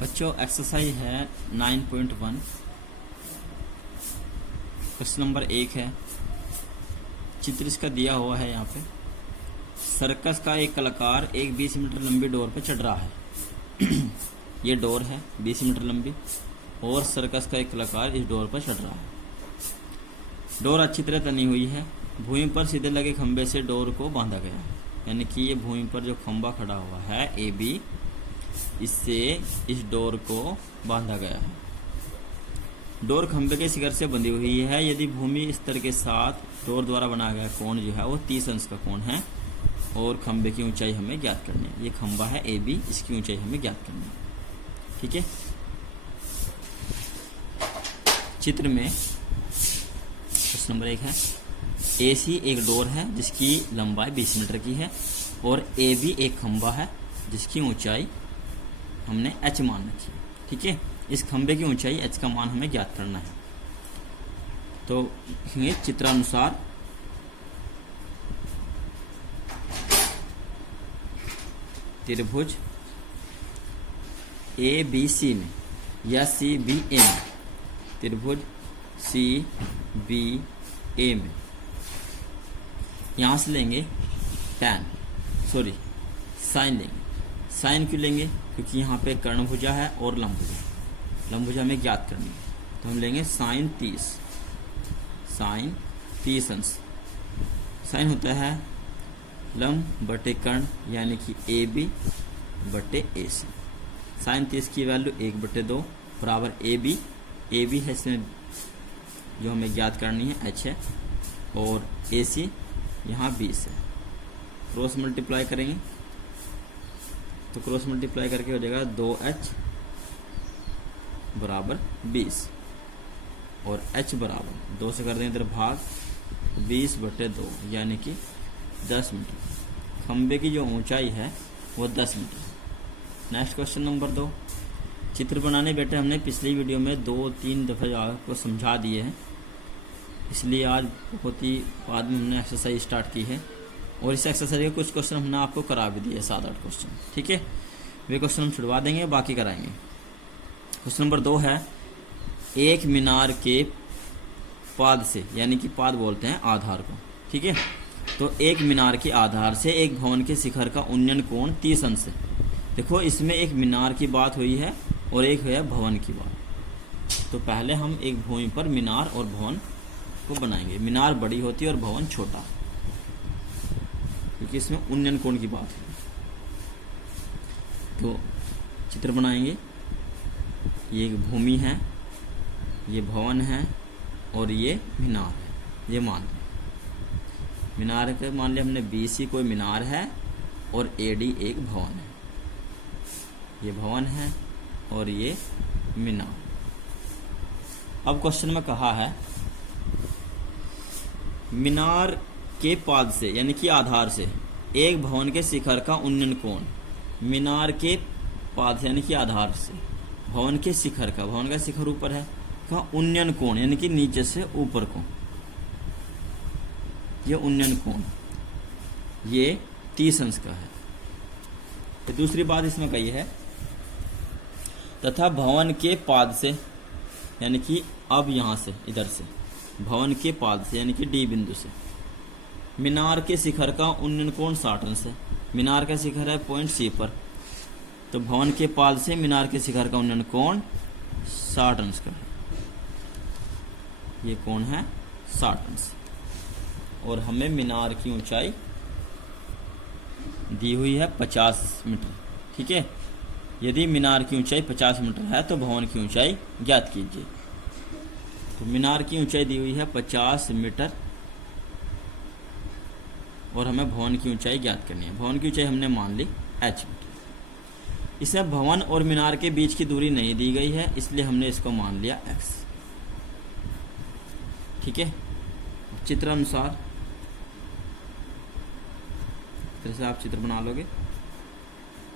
बच्चों एक्सरसाइज है 9.1। Question number 1 है। चित्र इसका दिया हुआ है यहाँ पे। सर्कस का एक कलाकार एक 20 मीटर लंबी डोर पे चढ़ रहा है। ये डोर है 20 मीटर लंबी और सर्कस का एक कलाकार इस डोर पर चढ़ रहा है। डोर अच्छी तरह तनी हुई है। भूमि पर सीधे लगे खंभे से डोर को बांधा गया है, यानी कि ये भूमि पर जो खंभा खड़ा हुआ है AB, इससे इस डोर को बांधा गया है। डोर खंभे के शिखर से बंधी हुई है। यदि भूमि स्तर के साथ डोर द्वारा बनाया गया कोण जो है वो 30 अंश का कोण है और खंभे की ऊंचाई हमें ज्ञात करनी है। ये खंभा है AB, इसकी ऊंचाई हमें ज्ञात करनी है। ठीक है। चित्र में क्वेश्चन नंबर 1 है। AC एक डोर है जिसकी लंबाई 20 मीटर की है और AB एक खंभा है जिसकी ऊंचाई हमने h मान रखी है। ठीक है। इस खंभे की ऊंचाई h का मान हमें ज्ञात करना है। तो ये चित्रानुसार त्रिभुज ABC में या CBA में, त्रिभुज CBA में यहां से लेंगे साइन लेंगे। साइन क्यों लेंगे? क्योंकि यहाँ पे कर्णभुजा है और लंबभुजा। लंबभुजा हमें ज्ञात करनी है तो हम लेंगे साइन 30 अंश। साइन होता है लंब बटे कर्ण यानी कि AB बटे AC। साइन 30 की वैल्यू 1/2 बराबर AB है, इसमें जो हमें ज्ञात करनी है h है और AC यहाँ 20 है। क्रॉस मल्टीप्लाई करेंगे तो क्रॉस मल्टीप्लाई करके हो जाएगा 2h बराबर 20 और h बराबर 2 से कर दें इधर भाग 20/2 यानी कि 10 मीटर। खंबे की जो ऊंचाई है वो 10 मीटर। Next question number 2। चित्र बनाने बैठे हमने पिछली वीडियो में 2-3 दफ़ा आपको समझा दिए हैं, इसलिए आज बहुत ही बाद में हमने एक्सरसाइज स्टार्ट की है और इस एक्सरसाइज के कुछ क्वेश्चन हमने आपको करा भी दिए, 7-8 क्वेश्चन। ठीक है। वे क्वेश्चन हम छुड़वा देंगे, बाकी कराएंगे। क्वेश्चन नंबर 2 है। एक मीनार के पाद से, यानी कि पाद बोलते हैं आधार को। ठीक है। तो एक मीनार के आधार से एक भवन के शिखर का उन्नयन कोण 30 अंश है। देखो इसमें एक मीनार की बात हुई है और एक है भवन की बात। तो पहले हम एक भूमि पर मीनार और भवन को बनाएंगे। मीनार बड़ी होती है और भवन छोटा, क्योंकि इसमें उन्नयन कोण की बात है। तो चित्र बनाएंगे। ये एक भूमि है, ये भवन है और ये मीनार है। ये मान मीनार के मान लिया हमने BC कोई मीनार है और AD एक भवन है। ये भवन है और ये मीनार। अब क्वेश्चन में कहा है मीनार के पाद से, यानी कि आधार से एक भवन के शिखर का उन्नयन कोण। मीनार के पाद से यानी कि आधार से भवन के शिखर का, भवन का शिखर ऊपर है, का उन्नयन कोण यानी कि नीचे से ऊपर को, ये उन्नयन कोण ये 30 अंश का है। तो दूसरी बात इसमें कही है तथा भवन के पाद से, यानी कि अब यहां से इधर से भवन के पाद से यानी कि D बिंदु से मीनार के शिखर का उन्नयन कोण 60 अंश है। मीनार का शिखर है पॉइंट C पर, तो भवन के पाद से मीनार के शिखर का उन्नयन कोण 60 अंश का है। ये कोण है 60 अंश और हमें मीनार की ऊंचाई दी हुई है 50 मीटर। ठीक है। यदि मीनार की ऊंचाई 50 मीटर है तो भवन की ऊंचाई ज्ञात कीजिए। तो मीनार की ऊंचाई दी हुई है 50 मीटर और हमें भवन की ऊंचाई ज्ञात करनी है। भवन की ऊंचाई हमने मान ली h मीटर। इसमें भवन और मीनार के बीच की दूरी नहीं दी गई है, इसलिए हमने इसको मान लिया x। ठीक है। चित्र अनुसार से आप चित्र बना लोगे।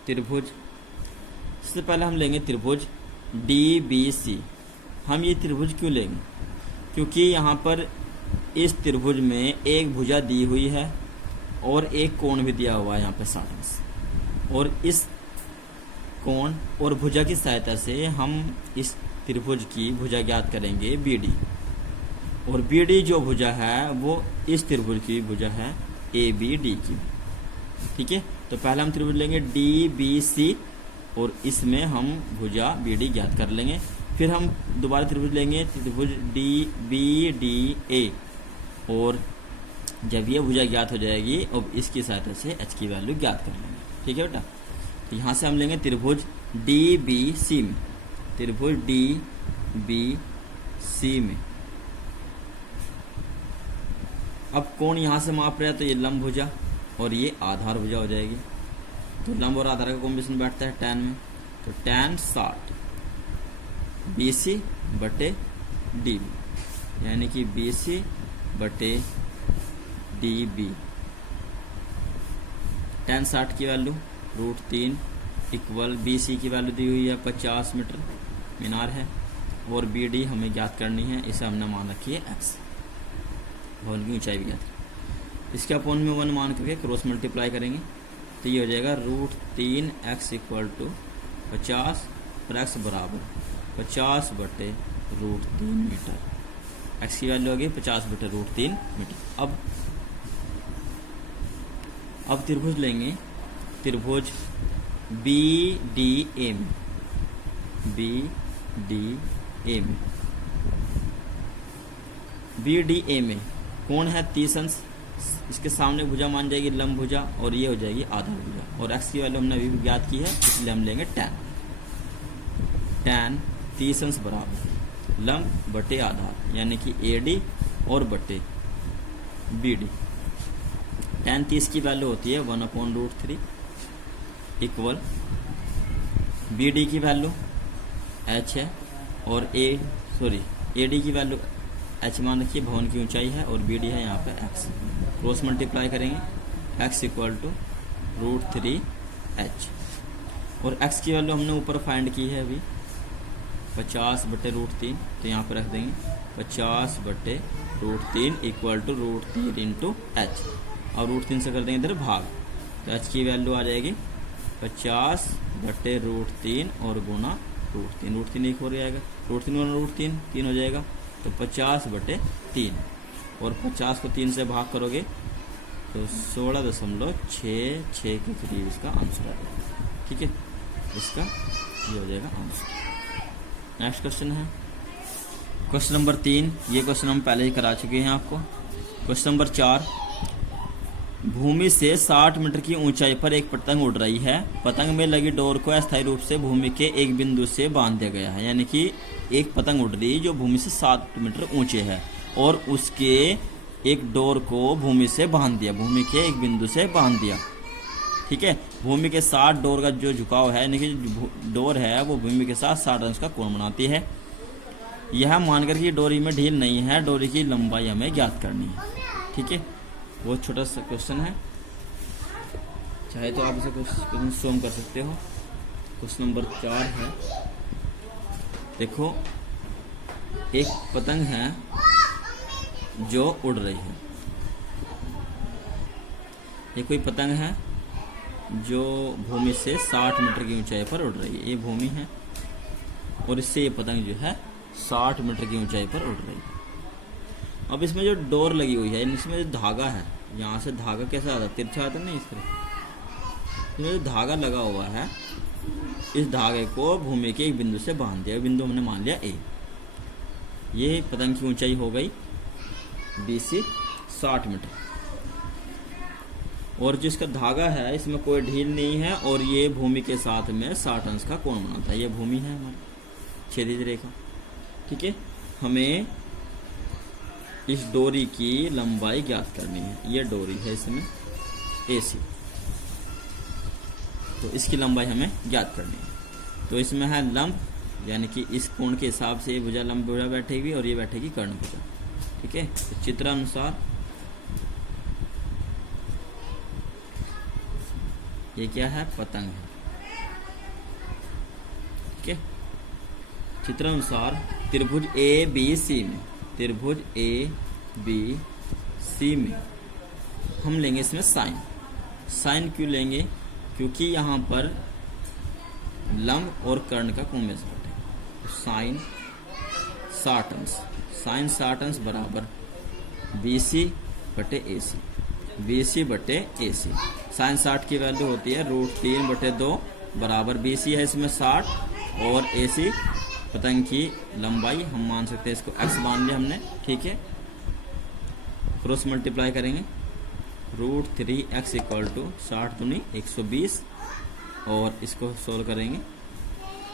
त्रिभुज, सबसे पहले हम लेंगे त्रिभुज DBC। हम ये त्रिभुज क्यों लेंगे? क्योंकि यहाँ पर इस त्रिभुज में एक भुजा दी हुई है और एक कोण भी दिया हुआ है यहाँ पे 60 अंश, और इस कोण और भुजा की सहायता से हम इस त्रिभुज की भुजा ज्ञात करेंगे BD, और BD जो भुजा है वो इस त्रिभुज की भुजा है ABD की। ठीक है, तो पहले हम त्रिभुज लेंगे DBC और इसमें हम भुजा BD ज्ञात कर लेंगे। फिर हम दोबारा त्रिभुज लेंगे त्रिभुज DBDA, और जब ये भुजा ज्ञात हो जाएगी अब इसकी सहायता से h की वैल्यू ज्ञात कर लेंगे। ठीक है बेटा, तो यहाँ से हम लेंगे त्रिभुज DBC में, त्रिभुज DBC में अब कोण यहाँ से माप रहे हैं तो ये लंब भुजा और ये आधार भुजा हो जाएगी। तो लंब और आधार का कॉम्बिनेशन बैठता है tan में, तो tan 60 BC बटे DB, यानी कि BC बटे DB। tan 60 की वैल्यू √3 इक्वल BC की वैल्यू दी हुई है 50 मीटर मीनार है, और BD हमें ज्ञात करनी है, इसे हमने मान रखी है x, भवन की ऊंचाई भी ज्ञात है। इसके अपोन में 1 मान करके क्रॉस मल्टीप्लाई करेंगे तो ये हो जाएगा √3x इक्वल टू 50 और x बराबर 50 बटे √3 मीटर। x की वैल्यू आ गई 50 बटे √3 मीटर। अब त्रिभुज लेंगे त्रिभुज BDA में, BDA में कोण है 30 अंश, इसके सामने भुजा मान जाएगी लंब भुजा और ये हो जाएगी आधार भुजा, और x की वैल्यू हमने अभी ज्ञात की है इसलिए हम लेंगे tan 30 अंश बराबर लंब बटे आधार, यानी कि AD और बटे BD। tan 30 की वैल्यू होती है 1/√3 इक्वल BD की वैल्यू h है और AD की वैल्यू h मान रखिए, भवन की ऊंचाई है, और BD है यहाँ पे x। क्रॉस मल्टीप्लाई करेंगे x इक्वल टू √3h, और x की वैल्यू हमने ऊपर फाइंड की है अभी 50 बटे √3, तो यहाँ पर रख देंगे 50 बटे √3 इक्वल टू √3 इंटू h, और √3 से कर देंगे इधर भाग, तो h की वैल्यू आ जाएगी 50 बटे √3 और गुना √3 एक हो जाएगा, √3 गुना √3 3 हो जाएगा, तो 50 बटे 3, और 50 को 3 से भाग करोगे तो 16.66 के करीब इसका आंसर आ जाएगा। ठीक है, इसका ये हो जाएगा आंसर। नेक्स्ट क्वेश्चन है क्वेश्चन नंबर 3, ये क्वेश्चन हम पहले ही करा चुके हैं आपको। क्वेश्चन नंबर 4, भूमि से 60 मीटर की ऊंचाई पर एक पतंग उड़ रही है। पतंग में लगी डोर को अस्थायी रूप से भूमि के एक बिंदु से बांध दिया गया है, यानी कि एक पतंग उड़ रही है जो भूमि से 60 मीटर ऊंचे है, और उसके एक डोर को भूमि से बांध दिया, भूमि के एक बिंदु से बांध दिया। ठीक है, भूमि के साथ डोर का जो झुकाव है, यानी कि डोर है वो भूमि के साथ 60 अंश का कोण बनाती है। यह मानकर कि डोरी में ढील नहीं है, डोरी की लंबाई हमें ज्ञात करनी है। ठीक है, बहुत छोटा सा क्वेश्चन है, चाहे तो आप इसे क्वेश्चन सोल्व कर सकते हो। क्वेश्चन नंबर 4 है, देखो एक पतंग है जो उड़ रही है, ये कोई पतंग है जो भूमि से 60 मीटर की ऊंचाई पर उड़ रही है, ये भूमि है, और इससे ये पतंग जो है 60 मीटर की ऊंचाई पर उड़ रही है। अब इसमें जो डोर लगी हुई है, इसमें जो धागा है, यहाँ से धागा कैसा आता है, तिरछा आता है नहीं, इस तरह इसमें जो धागा लगा हुआ है, इस धागे को भूमि के एक बिंदु से बांध दिया, बिंदु हमने मान लिया A। ये पतंग की ऊंचाई हो गई BC 60 मीटर, और जिसका धागा है इसमें कोई ढील नहीं है, और ये भूमि के साथ में 60 अंश का कोण बनाता है। ये भूमि है हमारी छेदित रेखा। ठीक है, हमें इस डोरी की लंबाई ज्ञात करनी है। ये डोरी है इसमें AC, तो इसकी लंबाई हमें ज्ञात करनी है। तो इसमें है लंब, यानी कि इस कोण के हिसाब से भुजा लंब भुजा बैठेगी और ये बैठेगी कर्ण भुजा। ठीक है, तो चित्र अनुसार ये क्या है, पतंग है। ठीक है, चित्र अनुसार त्रिभुज ABC में, त्रिभुज ABC में हम लेंगे इसमें साइन। साइन क्यों लेंगे, क्योंकि यहाँ पर लंब और कर्ण का कॉम्बिनेशन बटे, तो साइन 60 अंश, साइन 60 अंश बराबर BC बटे AC, BC बटे AC। साइन 60 की वैल्यू होती है √3/2 बराबर BC है इसमें 60 और AC पतंग की लंबाई, हम मान सकते हैं इसको x मान लिया हमने, ठीक है। क्रॉस मल्टीप्लाई करेंगे, √3x इक्वल टू 60 दूनी 120 और इसको सोल्व करेंगे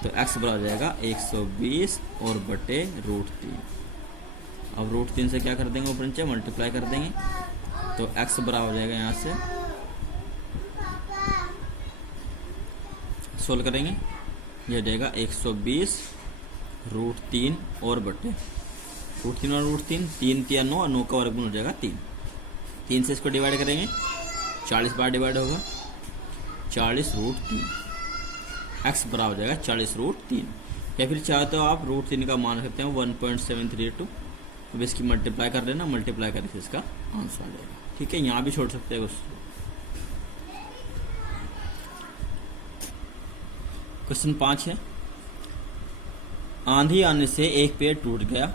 तो x बराबर जाएगा 120 और बटे √3। अब √3 से क्या कर देंगे, ऊपर नीचे मल्टीप्लाई कर देंगे तो x बराबर जाएगा, यहाँ से सोल्व करेंगे, यह जाएगा 120 √3 और बटे √3 और √3, 3 3 9 और 9 का वर्गमूल हो जाएगा 3। 3 से इसको डिवाइड करेंगे, 40 बार डिवाइड होगा, 40 √3, x बराबर हो जाएगा 40 √3। या फिर चाहे तो आप √3 का मान सकते हैं 1.732, तो इसकी मल्टीप्लाई कर लेना, मल्टीप्लाई करके इसका आंसर आ जाएगा, ठीक है। यहाँ भी छोड़ सकते हैं उसको। क्वेश्चन 5 है, आंधी आने से एक पेड़ टूट गया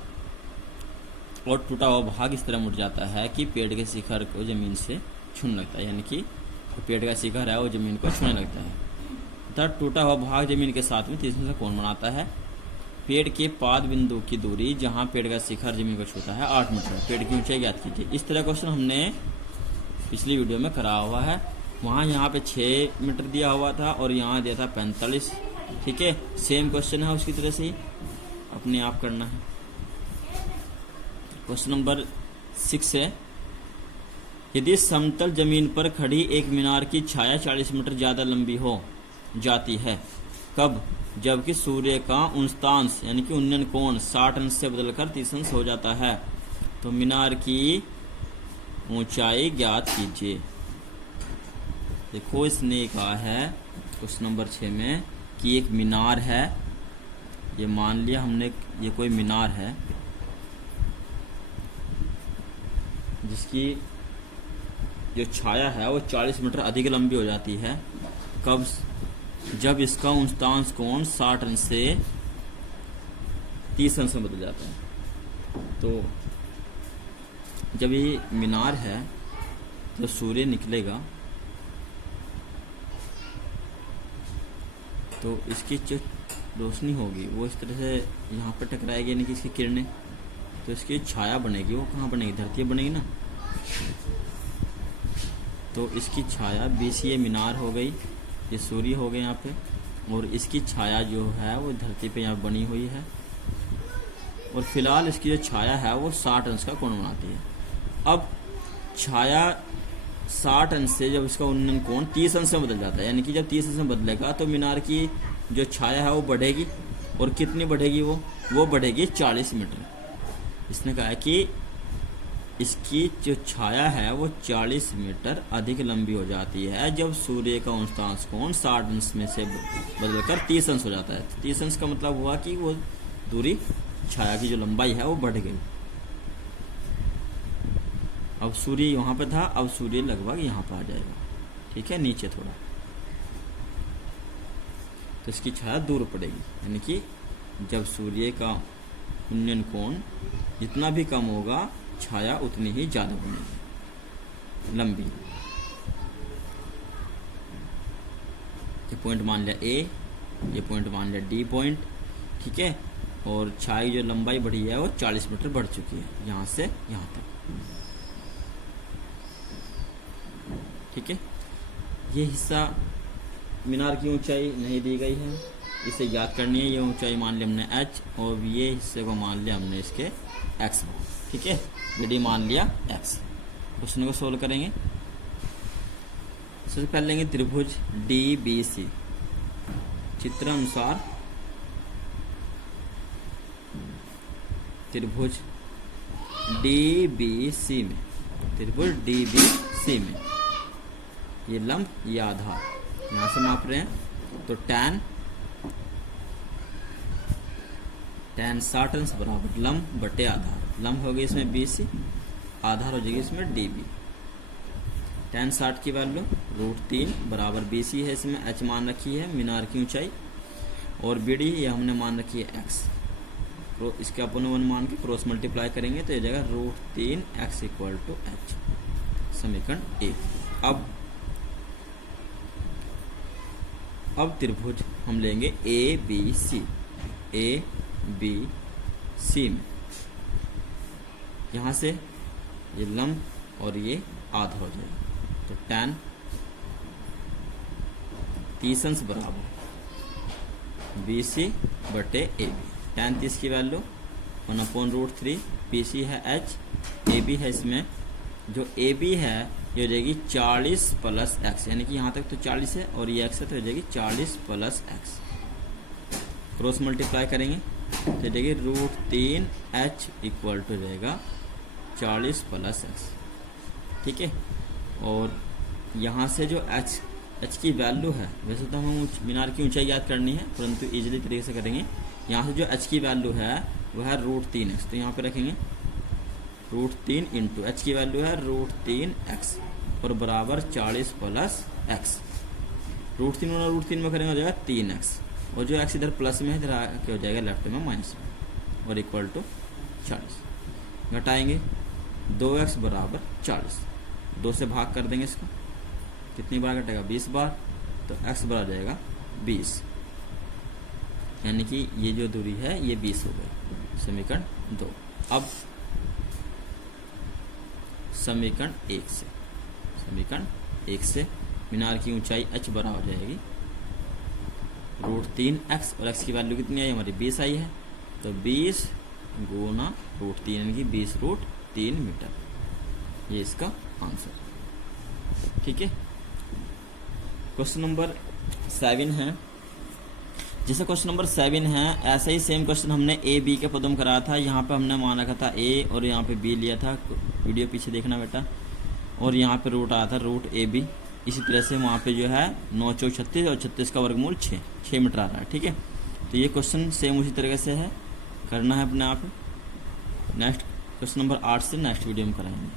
और टूटा हुआ भाग इस तरह मुड़ जाता है कि पेड़ के शिखर को जमीन से छूने लगता है, यानी कि पेड़ का शिखर है वो जमीन को छूने लगता है, तथा टूटा हुआ भाग जमीन के साथ में 30 से कोण बनाता है। पेड़ के पाद बिंदु की दूरी जहां पेड़ का शिखर जमीन को छूता है 8 मीटर, पेड़ की ऊंचाई ज्ञात कीजिए। इस तरह क्वेश्चन हमने पिछली वीडियो में करा हुआ है, वहाँ यहाँ पे 6 मीटर दिया हुआ था और यहाँ दिया था 45, ठीक है। सेम क्वेश्चन है, उसकी तरह से ही अपने आप करना है। क्वेश्चन नंबर 6 है, यदि समतल जमीन पर खड़ी एक मीनार की छाया 40 मीटर ज़्यादा लंबी हो जाती है, कब? जबकि सूर्य का उन्तांश यानी कि उन्नयन कोण 60 अंश से बदलकर 30 अंश हो जाता है, तो मीनार की ऊंचाई ज्ञात कीजिए। देखो इसने कहा है क्वेश्चन नंबर 6 में कि एक मीनार है, ये मान लिया हमने ये कोई मीनार है जिसकी जो छाया है वो 40 मीटर अधिक लंबी हो जाती है, कब? जब इसका उन्तांश कोण 60 अंश से 30 अंश में बदल जाता है। तो जब ये मीनार है तो सूर्य निकलेगा तो इसकी जो रोशनी होगी वो इस तरह से यहाँ पर टकराएगी, यानी कि इसकी किरणें, तो इसकी छाया बनेगी, वो कहाँ बनेगी? धरती बनेगी ना। तो इसकी छाया BC मीनार हो गई, ये सूर्य हो गए यहाँ पे, और इसकी छाया जो है वो धरती पे यहाँ बनी हुई है, और फिलहाल इसकी जो छाया है वो 60 अंश का कोण बनाती है। अब छाया 60 अंश से जब इसका उन्नयन कोण 30 अंश में बदल जाता है, यानी कि जब 30 अंश में बदलेगा तो मीनार की जो छाया है वो बढ़ेगी, और कितनी बढ़ेगी? वो बढ़ेगी 40 मीटर। इसने कहा है कि इसकी जो छाया है वो 40 मीटर अधिक लंबी हो जाती है जब सूर्य का उन्तांश कोण 60 अंश में से बदलकर 30 अंश हो जाता है। 30 अंश का मतलब हुआ कि वो दूरी, छाया की जो लंबाई है वो बढ़ गई। अब सूर्य यहाँ पे था, अब सूर्य लगभग यहाँ पर आ जाएगा, ठीक है, नीचे थोड़ा, तो इसकी छाया दूर पड़ेगी, यानी कि जब सूर्य का उन्नयन कोण जितना भी कम होगा छाया उतनी ही ज़्यादा बनेगी, लंबी। ये पॉइंट मान लिया A, ये पॉइंट मान लिया D पॉइंट, ठीक है, और छाया की जो लंबाई बढ़ी है वो 40 मीटर बढ़ चुकी है यहाँ से यहाँ तक, ठीक है। ये हिस्सा मीनार की ऊंचाई नहीं दी गई है, इसे याद करनी है। ये ऊंचाई मान लिया हमने H, और ये हिस्से को मान लिया हमने इसके X, ठीक है, BD मान लिया X। क्वेश्चन को सोल्व करेंगे। सबसे पहले लेंगे त्रिभुज DBC। चित्र अनुसार त्रिभुज DBC में, त्रिभुज DBC में ये लंब, ये आधार, यहाँ से माप रहे हैं, तो tan 60 अंश बराबर लंब बटे आधार। लंब हो गई इसमें BC, आधार हो जाएगी इसमें DB। tan 60 की वैल्यू √3 बराबर BC है, इसमें H मान रखी है मीनार की ऊंचाई, और बी डी ये हमने मान रखी है एक्स, इसके अपन 1 मान के क्रॉस मल्टीप्लाई करेंगे तो ये जाएगा √3x इक्वल टू एच, समीकरण 1। अब त्रिभुज हम लेंगे ए बी सी में, यहाँ से ये लंब और ये आधा हो जाएगा, तो tan 30 बराबर BC बटे AB। tan 30 की वैल्यू 1/√3, BC है h, AB है, इसमें जो AB है ये हो जाएगी 40 + x, यानी कि यहाँ तक तो 40 है और ये x है तो हो जाएगी 40 + x। क्रॉस मल्टीप्लाई करेंगे तो हो जाएगी √3h इक्वल टू रहेगा 40 + x, ठीक है। और यहाँ से जो h की वैल्यू है, वैसे तो हम मीनार की ऊंचाई याद करनी है परंतु इजीली तरीके से करेंगे। यहाँ से जो h की वैल्यू है वह है √3x, तो यहाँ पे रखेंगे √3 इंटू h की वैल्यू है √3x और बराबर 40 + x। √3 और √3 में करेंगे हो जाएगा 3x, और जो x इधर प्लस में है इधर आके हो जाएगा लेफ्ट में माइनस में, और इक्वल टू 40। घटाएंगे 2x बराबर 40, 2 से भाग कर देंगे इसको, कितनी बार घटेगा 20 बार, तो x बराबर जाएगा 20, यानी कि ये जो दूरी है ये 20 हो गई, समीकरण 2। अब समीकरण 1 से मीनार की ऊंचाई h बराबर हो जाएगी √3x, और x की वैल्यू कितनी आई हमारी 20 आई है, तो 20 गुना √3 यानी कि 20√3 मीटर, ये इसका आंसर, ठीक है। क्वेश्चन नंबर 7 है। जैसे क्वेश्चन नंबर 7 है ऐसा ही सेम क्वेश्चन हमने ए बी के पदों में कराया था। यहाँ पे हमने मान रखा था ए और यहाँ पे बी लिया था, वीडियो पीछे देखना बेटा, और यहाँ पे रूट आया था √AB। इसी तरह से वहाँ पे जो है 9 चौक 36 और 36 का वर्गमूल 6 मीटर आ रहा है, ठीक है। तो ये क्वेश्चन सेम उसी तरीके से है, करना है अपने आप। नेक्स्ट क्वेश्चन नंबर 8 से नेक्स्ट वीडियो में कराएंगे।